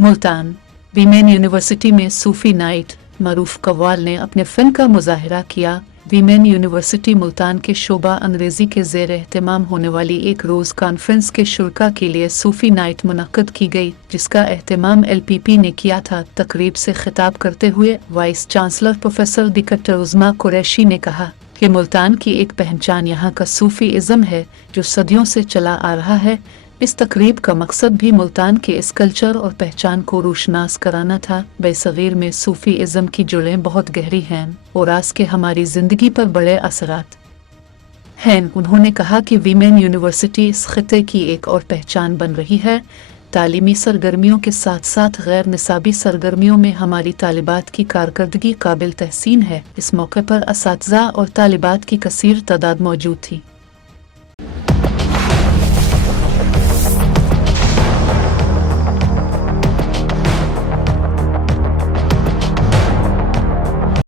Multan women university में सूफी night मरूफ कव्वाल ने अपने फ़न का मुजाहरा किया। वीमेन यूनिवर्सिटी मुल्तान के शोबा अंग्रेज़ी के ज़ेर एहतमाम होने वाली एक रोज़ कॉन्फ्रेंस के शुरा के लिए सूफ़ी नाइट मुनक़्क़द की गई, जिसका एहतमाम LPP ने किया था। तकरीब से खिताब करते हुए वाइस चांसलर प्रोफेसर दिक्कत उज़्मा कुरैशी ने कहा कि मुल्तान की एक पहचान यहाँ का सूफ़ी इज़्म है जो सदियों से चला आ रहा है। इस तकरीब का मकसद भी मुल्तान के इस कल्चर और पहचान को रोशनास कराना था। बेसगीर में सूफ़ी इज़्म की जुड़ें बहुत गहरी हैं और आज के हमारी ज़िंदगी पर बड़े असरात हैं। उन्होंने कहा कि वीमेन यूनिवर्सिटी इस खिते की एक और पहचान बन रही है। तालीमी सरगर्मियों के साथ साथ गैर निसाबी सरगर्मियों में हमारी तालिबात की कारकर्दगी काबिल तहसीन है। इस मौके पर असातिज़ा और तालिबात की कसीर तादाद मौजूद थी।